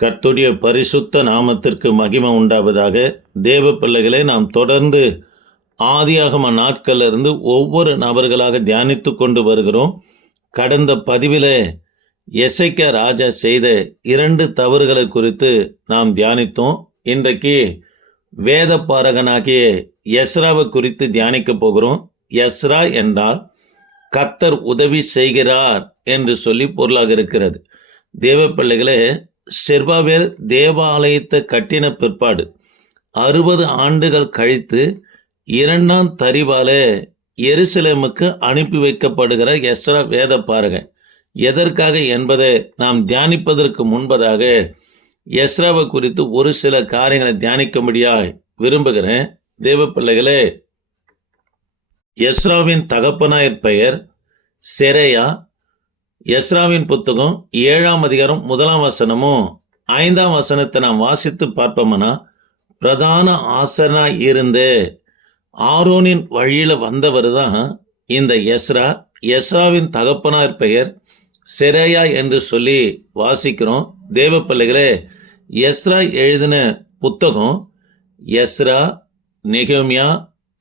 கர்த்துடைய பரிசுத்த நாமத்திற்கு மகிமை உண்டாவதாக தேவ பிள்ளைகளை நாம் தொடர்ந்து ஆதியாகம நாட்களிலிருந்து ஒவ்வொரு நபர்களாக தியானித்து கொண்டு வருகிறோம். கடந்த பதிவில் எசைக்க ராஜா செய்த இரண்டு தவறுகளை குறித்து நாம் தியானித்தோம். இன்றைக்கு வேத பாரகனாகிய எஸ்ராவை குறித்து தியானிக்க போகிறோம். எஸ்ரா என்றால் கத்தர் உதவி செய்கிறார் என்று சொல்லி பொருளாக இருக்கிறது. தேவ பிள்ளைகளே செர்பாவேல் தேவாலயத்தை கட்டின பிற்பாடு அறுபது ஆண்டுகள் கழித்து இரண்டாம் தரிவாலே எருசலேமுக்கு அனுப்பி வைக்கப்படுகிற எஸ்ரா வேத பாருங்க. எதற்காக என்பதை நாம் தியானிப்பதற்கு முன்பதாக எஸ்ராவை குறித்து ஒரு சில காரியங்களை தியானிக்கும்படியாய் விரும்புகிறேன். தேவ பிள்ளைகளே எஸ்ராவின் தகப்பனாயர் பெயர் செரையா எஸ்ராவின் புத்தகம் ஏழாம் அதிகாரம் முதலாம் வசனமும் ஐந்தாம் வசனத்தை நாம் வாசித்து பார்ப்போம்னா? பிரதான ஆசனாக இருந்து ஆரோனின் வழியில் வந்தவர் தான் இந்த எஸ்ரா. எஸ்ராவின் தகப்பனார் பெயர் செரேயா என்று சொல்லி வாசிக்கிறோம். தேவ பிள்ளைகளே எஸ்ரா எழுதின புத்தகம் எஸ்ரா நெகோமியா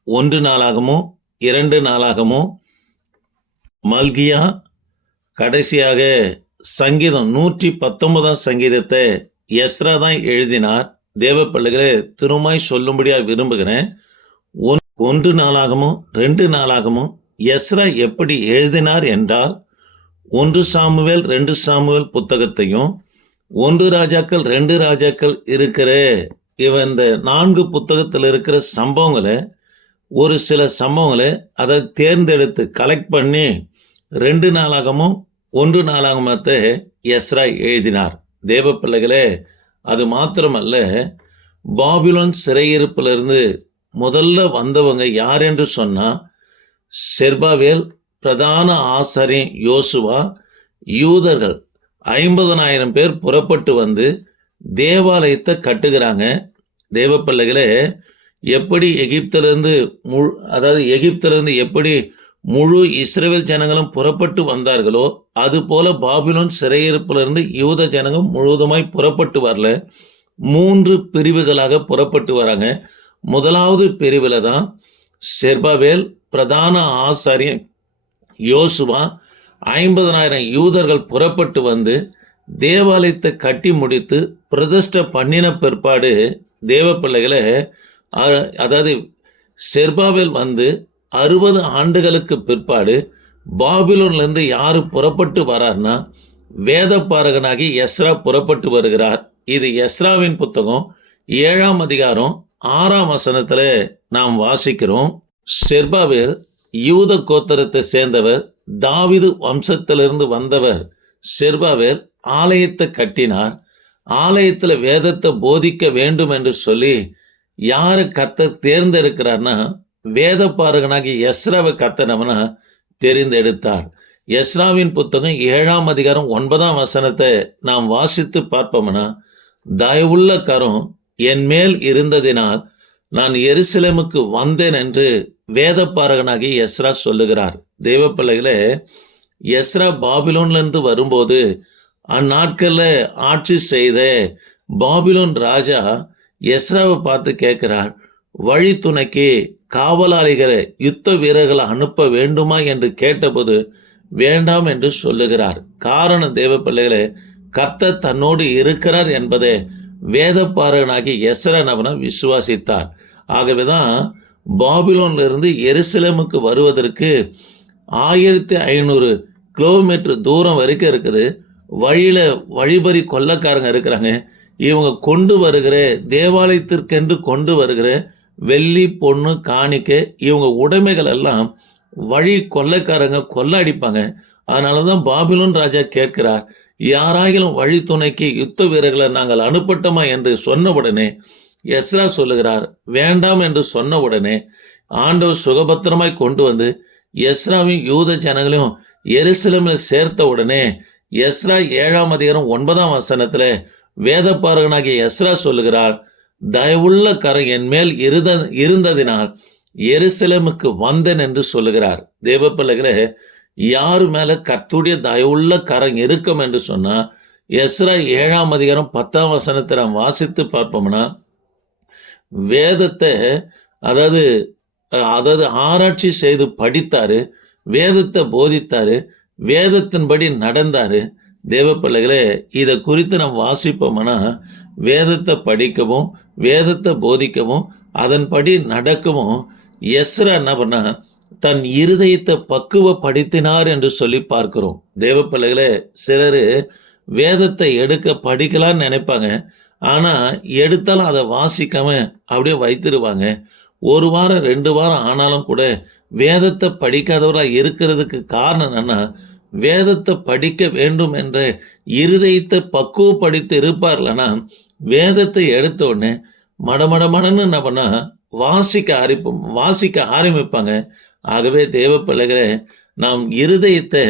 ஒன்று நாளாகமோ இரண்டு நாளாகமோ மல்கியா கடைசியாக சங்கீதம் நூற்றி பத்தொன்பதாம் சங்கீதத்தை எஸ்ரா தான் எழுதினார். தேவ திருமாய் சொல்லும்படியாக விரும்புகிறேன். ஒன் ஒன்று நாளாகமும் ரெண்டு நாளாகமும் எஸ்ரா எப்படி எழுதினார் என்றால் ஒன்று சாமுவேல் ரெண்டு சாமுவேல் புத்தகத்தையும் ஒன்று ராஜாக்கள் ரெண்டு ராஜாக்கள் இருக்கிற. இவன் இந்த நான்கு புத்தகத்தில் இருக்கிற சம்பவங்களை ஒரு சில சம்பவங்களை அதை தேர்ந்தெடுத்து கலெக்ட் பண்ணி ரெண்டு நாளாகமும் ஒன்று நாலாகமத்தை எஸ்ரா எழுதினார். தேவ பிள்ளைகளே அது மாத்திரமல்ல பாபிலோன் சிறையிருப்பிலிருந்து முதல்ல வந்தவங்க யார் என்று சொன்னால் செர்பாவேல் பிரதான ஆசாரியன் யோசுவா யூதர்கள் ஐம்பதனாயிரம் பேர் புறப்பட்டு வந்து தேவாலயத்தை கட்டுகிறாங்க. தேவ பிள்ளைகளே எப்படி எகிப்திலிருந்து முழு அதாவது எகிப்திலிருந்து எப்படி முழு இஸ்ரேல் ஜனங்களும் புறப்பட்டு வந்தார்களோ அதுபோல பாபிலோன் சிறையிருப்பிலிருந்து யூத ஜனங்கள் முழுவதுமாய் புறப்பட்டு வரல. மூன்று பிரிவுகளாக புறப்பட்டு வராங்க. முதலாவது பிரிவில் தான் செர்பாவேல் பிரதான ஆசாரியன் யோசுவா ஐம்பதனாயிரம் யூதர்கள் புறப்பட்டு வந்து தேவாலயத்தை கட்டி முடித்து பிரதிஷ்டை பண்ணின பிற்பாடு தேவ பிள்ளைகளை அதாவது செர்பாவேல் வந்து அறுபது ஆண்டுகளுக்கு பிற்பாடு பாபிலோன்லேருந்து யார் புறப்பட்டு வரார்னா வேதப்பாரகனாகி எஸ்ரா புறப்பட்டு வருகிறார். இது எஸ்ராவின் புத்தகம் ஏழாம் அதிகாரம் ஆறாம் வசனத்தில் நாம் வாசிக்கிறோம். செர்பாவில் யூத கோத்தரத்தை சேர்ந்தவர் தாவிது வம்சத்திலிருந்து வந்தவர் செர்பாவேல் ஆலயத்தை கட்டினார். ஆலயத்தில் வேதத்தை போதிக்க வேண்டும் என்று சொல்லி யாரை கத்த தேர்ந்தெடுக்கிறார்னா வேத பாரகனாகி எஸ்ராவை கத்தனவன தெரிந்தெடுத்தார். எஸ்ராவின் புத்தகம் ஏழாம் அதிகாரம் ஒன்பதாம் வசனத்தை நாம் வாசித்து பார்ப்போம்னா தயவுள்ள கரம் என் மேல் இருந்ததினால் நான் எருசலேமுக்கு வந்தேன் என்று வேத பாரகனாகி எஸ்ரா சொல்லுகிறார். தேவ பிள்ளைகளே எஸ்ரா பாபிலோன்லேருந்து வரும்போது அந்நாட்களில் ஆட்சி செய்த பாபிலோன் ராஜா எஸ்ராவை பார்த்து கேட்கிறார். வழித்துணைக்கு காவலாளிகளை யுத்த வீரர்களை அனுப்ப வேண்டுமா என்று கேட்டபோது வேண்டாம் என்று சொல்லுகிறார். காரணம் தேவ பிள்ளைகளே தன்னோடு இருக்கிறார் என்பதை வேதப்பாரகனாகி எஸ்ரன் அவனை விசுவாசித்தார். ஆகவேதான் பாபிலோன்ல இருந்து எருசலேமுக்கு வருவதற்கு ஆயிரத்தி ஐநூறு கிலோமீட்டர் தூரம் வரைக்கும் இருக்குது. வழியில் வழிபறி கொள்ளக்காரங்க இருக்கிறாங்க. இவங்க கொண்டு வருகிற தேவாலயத்திற்கென்று கொண்டு வருகிற வெள்ளி பொண்ணு காணிக்க இவங்க உடைமைகள் எல்லாம் வழி கொள்ளைக்காரங்க கொள்ளடிப்பாங்க அதனால தான் பாபிலோன் ராஜா கேட்கிறார் யாராகிலும் வழி துணைக்கு யுத்த வீரர்களை நாங்கள் அனுப்பட்டோமா? என்று சொன்ன உடனே எஸ்ரா சொல்லுகிறார் வேண்டாம் என்று சொன்ன உடனே ஆண்டவர் சுகபத்திரமாய் கொண்டு வந்து எஸ்ராவையும் யூத ஜனங்களையும் எருசலமில் சேர்த்த உடனே எஸ்ரா ஏழாம் அதிகாரம் ஒன்பதாம் வசனத்தில் வேதப்பாரகனாகிய எஸ்ரா சொல்லுகிறார் தயவுள்ள கரை என் மேல் இருந்த இருந்ததினால் எருசலேமுக்கு வந்தேன் என்று சொல்லுகிறார். தேவ பிள்ளைகளே யார் மேல கர்த்துடைய தயவுள்ள கரம் இருக்கும் என்று சொன்னா எஸ்ரா ஏழாம் அதிகாரம் பத்தாம் வசனத்தை நாம் வாசித்து பார்ப்போம்னா வேதத்தை அதாவது அதாவது ஆராய்ச்சி செய்து படித்தாரு வேதத்தை போதித்தாரு வேதத்தின்படி நடந்தாரு. தேவ பிள்ளைகளே இதை குறித்து நாம் வாசிப்போம்னா வேதத்தை படிக்கவும் வேதத்தை போதிக்கவும் அதன்படி நடக்கவும் எஸ்ரா என்ன பண்ணா தன் இருதயத்தை பக்குவப்படுத்தினார் என்று சொல்லி பார்க்கிறோம். தேவ பிள்ளைகளே சிலர் வேதத்தை எடுக்க படிக்கலான்னு நினைப்பாங்க. ஆனால் எடுத்தாலும் அதை வாசிக்காம அப்படியே வைத்திருவாங்க. ஒரு வாரம் ரெண்டு வாரம் ஆனாலும் கூட வேதத்தை படிக்காதவராக இருக்கிறதுக்கு காரணம் என்னன்னா வேதத்தை படிக்க வேண்டும் என்ற இருதயத்தை பக்குவப்படுத்தி இருப்பார்லன்னா வேதத்தை எடுத்த உடனே மடமட மடன்னு என்ன பண்ணா வாசிக்க ஆரம்பிப்போம். வாசிக்க ஆரம்பிப்பாங்க. ஆகவே தேவ பிள்ளைகளே நாம் இருதயத்தை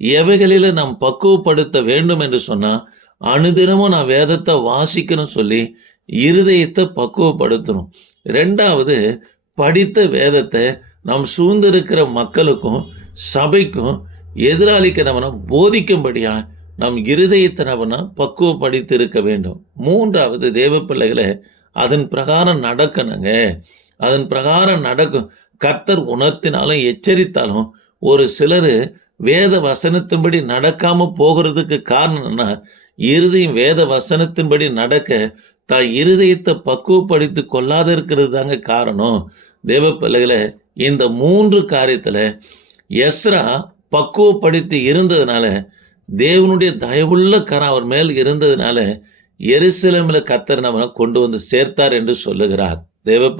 எவைகளில் நாம் பக்குவப்படுத்த வேண்டும் என்று சொன்னால் அனுதினமும் நான் வேதத்தை வாசிக்கணும் சொல்லி இருதயத்தை பக்குவப்படுத்தணும். ரெண்டாவது படித்த வேதத்தை நாம் சூழ்ந்திருக்கிற மக்களுக்கும் சபைக்கும் எதிராளிக்கு நம்ம போதிக்கும்படியாக நம் இருதயத்தை பக்குவப்படுத்தி இருக்க வேண்டும். மூன்றாவது தேவ பிள்ளைகளை அதன் பிரகாரம் நடக்கணுங்க. அதன் பிரகாரம் நடக்கும் கர்த்தர் உணர்த்தினாலும் எச்சரித்தாலும் ஒரு சிலர் வேத வசனத்தின்படி நடக்காம போகிறதுக்கு காரணம்னா இருதயம் வேத வசனத்தின்படி நடக்க தான் இருதயத்தை பக்குவப்படுத்தி கொள்ளாத இருக்கிறது தாங்க காரணம். தேவ பிள்ளைகளை இந்த மூன்று காரியத்தில் எஸ்ரா பக்குவப்படுத்தி இருந்ததுனால தேவனுடைய தயவுள்ள கரம் அவர் மேல் இருந்ததுனால எருசலேமில் கத்தர் நம்ம கொண்டு வந்து சேர்த்தார் என்று சொல்லுகிறார். தேவ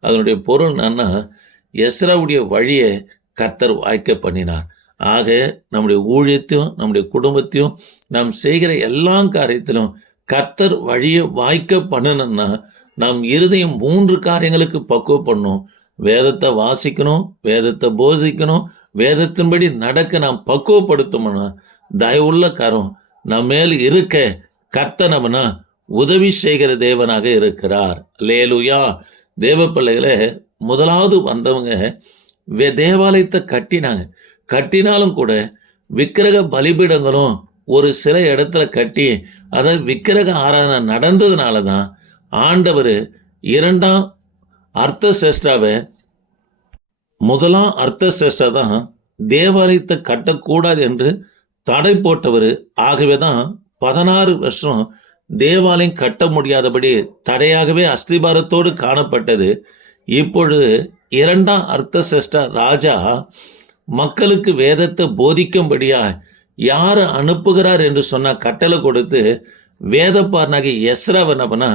அதனுடைய பொருள் என்னன்னா எஸ்ராவுடைய வழியை கத்தர் வாய்க்க பண்ணினார். ஆக நம்முடைய ஊழியத்தையும் நம்முடைய குடும்பத்தையும் நாம் செய்கிற எல்லா காரியத்திலும் கத்தர் வழியை வாய்க்க பண்ணணும்னா நாம் இருதயம் மூன்று காரியங்களுக்கு பக்குவப்படணும். வேதத்தை வாசிக்கணும் வேதத்தை போசிக்கணும் வேதத்தின்படி நடக்க நாம் பக்குவப்படுத்தோம்னா தயவுள்ள கரம் நம்ம மேல் இருக்க கர்த்தனவனா உதவி செய்கிற தேவனாக இருக்கிறார். லேலுயா தேவ பிள்ளைகளை முதலாவது வந்தவங்க வே தேவாலயத்தை கட்டினாங்க. கட்டினாலும் கூட விக்கிரக பலிபீடங்களும் ஒரு சில இடத்துல கட்டி அதை விக்கிரக ஆராதனை நடந்ததுனால தான் ஆண்டவர் இரண்டாம் அர்த்த சேஷ்டாவை முதலாம் அர்த்த சேஷ்டா தான் தேவாலயத்தை கட்டக்கூடாது என்று தடை போட்டவர். ஆகவே தான் பதினாறு வருஷம் தேவாலயம் கட்ட முடியாதபடி தடையாகவே அஸ்திபாரத்தோடு காணப்பட்டது. இப்பொழுது இரண்டாம் அர்த்த சேஷ்டா ராஜா மக்களுக்கு வேதத்தை போதிக்கும்படியா யார் அனுப்புகிறார் என்று சொன்ன கட்டளை கொடுத்து வேதப்பாரனாகி எஸ்ராவை என்ன பண்ணா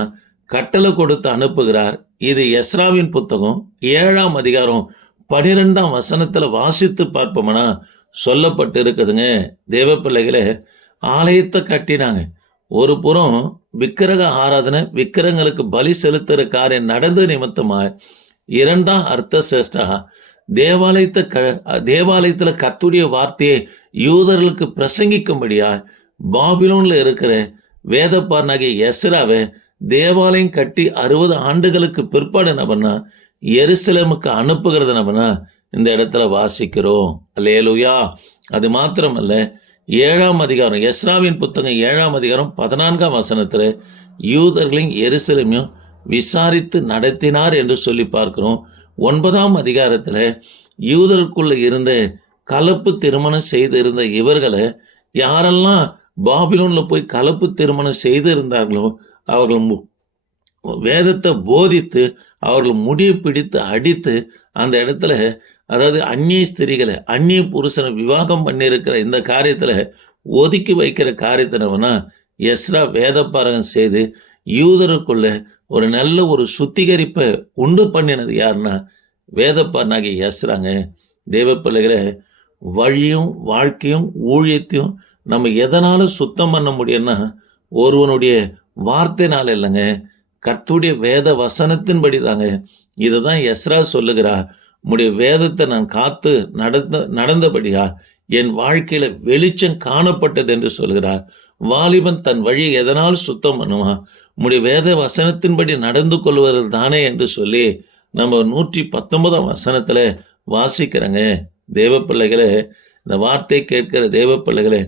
கட்டளை கொடுத்து அனுப்புகிறார். இது எஸ்ராவின் புத்தகம் ஏழாம் அதிகாரம் பனிரெண்டாம் வசனத்தில் வாசித்து பார்ப்போம்னா? சொல்லப்பட்டு இருக்குதுங்க தேவ பிள்ளைகளே ஆலயத்தை கட்டினாங்க. ஒரு புறம் விக்கிரக ஆராதனை விக்கிரங்களுக்கு பலி செலுத்துகிற காரியம் நடந்த நிமித்தமாக இரண்டாம் அர்த்த சேஷ்டா தேவாலயத்தை க தேவாலயத்தில் கத்துடைய வார்த்தையை யூதர்களுக்கு பிரசங்கிக்கும்படியா பாபிலோன்ல இருக்கிற வேதப்பாரனாகிய எஸ்ராவை தேவாலயம் கட்டி அறுபது ஆண்டுகளுக்கு பிற்பாடு என்ன பண்ணா எருசலேமுக்கு அனுப்புகிறது என்ன பண்ணா இந்த இடத்துல வாசிக்கிறோம். அல்லேலுயா. அது மாத்திரமல்ல ஏழாம் அதிகாரம் எஸ்ராவின் புத்தகம் ஏழாம் அதிகாரம் பதினான்காம் வசனத்தில் யூதர்களின் எருசலேமையும் விசாரித்து நடத்தினார் என்று சொல்லி பார்க்கிறோம். ஒன்பதாம் அதிகாரத்தில் யூதருக்குள்ள இருந்த கலப்பு திருமணம் செய்திருந்த இவர்களை யாரெல்லாம் பாபிலோனில் போய் கலப்பு திருமணம் செய்திருந்தார்களோ அவர்கள் மு- வேதத்தை போதித்து அவர்கள் முடிய பிடித்து அடித்து அந்த இடத்துல அதாவது அந்நிய ஸ்திரிகளை அந்நிய புருஷனை விவாகம் பண்ணியிருக்கிற இந்த காரியத்தில் ஒதுக்கி வைக்கிற காரியத்தை நம்மனா எஸ்ரா வேதப்பாரகம் செய்து யூதருக்குள்ள ஒரு நல்ல ஒரு சுத்திகரிப்பை உண்டு பண்ணினது யாருன்னா வேதப்பாரனாகி எஸ்ராங்க. தேவ பிள்ளைகளை வழியும் வாழ்க்கையும் ஊழியத்தையும் நம்ம எதனால் சுத்தம் பண்ண முடியும்னா ஒருவனுடைய வார்த்தைனால இல்லைங்க. கர்த்துடைய வேத வசனத்தின்படி தாங்க இதுதான் எஸ்ரா சொல்லுகிறா. உம்முடைய வேதத்தை நான் காத்து நடந்த நடந்தபடியா என் வாழ்க்கையில வெளிச்சம் காணப்பட்டது என்று சொல்கிறார். வாலிபன் தன் வழியை எதனால் சுத்தம் பண்ணுவான்? உம்முடைய வேத வசனத்தின்படி நடந்து கொள்வது தானே என்று சொல்லி நம்ம நூற்றி பத்தொன்பதாம் வசனத்தில் வாசிக்கிறேங்க. தேவ பிள்ளைகளே இந்த வார்த்தை கேட்கிற தேவ பிள்ளைகளே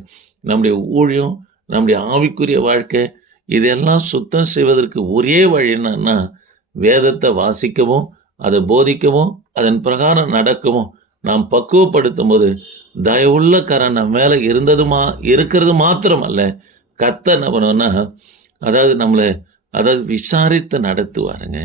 நம்முடைய ஊழியம் நம்முடைய ஆவிக்குரிய வாழ்க்கை இதெல்லாம் சுத்தம் செய்வதற்கு ஒரே வழி என்னன்னா வேதத்தை வாசிக்கவும் அதை போதிக்கவும் அதன் பிரகாரம் நடக்கவும் நாம் பக்குவப்படுத்தும் போது தயவுள்ள கரம் நம்ம மேலே இருந்ததுமா இருக்கிறது மாத்திரம் அல்ல கத்த நபனா அதாவது நம்மளை அதாவது விசாரித்து நடத்துவாருங்க.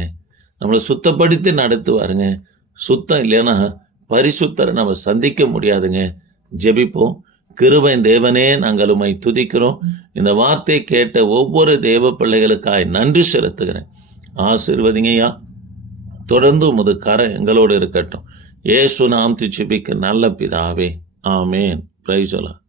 நம்மளை சுத்தப்படுத்தி நடத்துவாருங்க. சுத்தம் இல்லைன்னா பரிசுத்தரை நம்ம சந்திக்க முடியாதுங்க. ஜெபிப்போம். கிருபை தேவனே நாங்கள் உம்மை துதிக்கிறோம். இந்த வார்த்தை கேட்ட ஒவ்வொரு தேவ பிள்ளைகளுக்காய் நன்றி செலுத்துகிறேன். ஆசீர்வதிங்கய்யா. தொடர்ந்து உமது கரை எங்களோடு இருக்கட்டும். ஏசு நாம் திச்சுபிக்க நல்ல பிதாவே. ஆமேன். பிரைசலா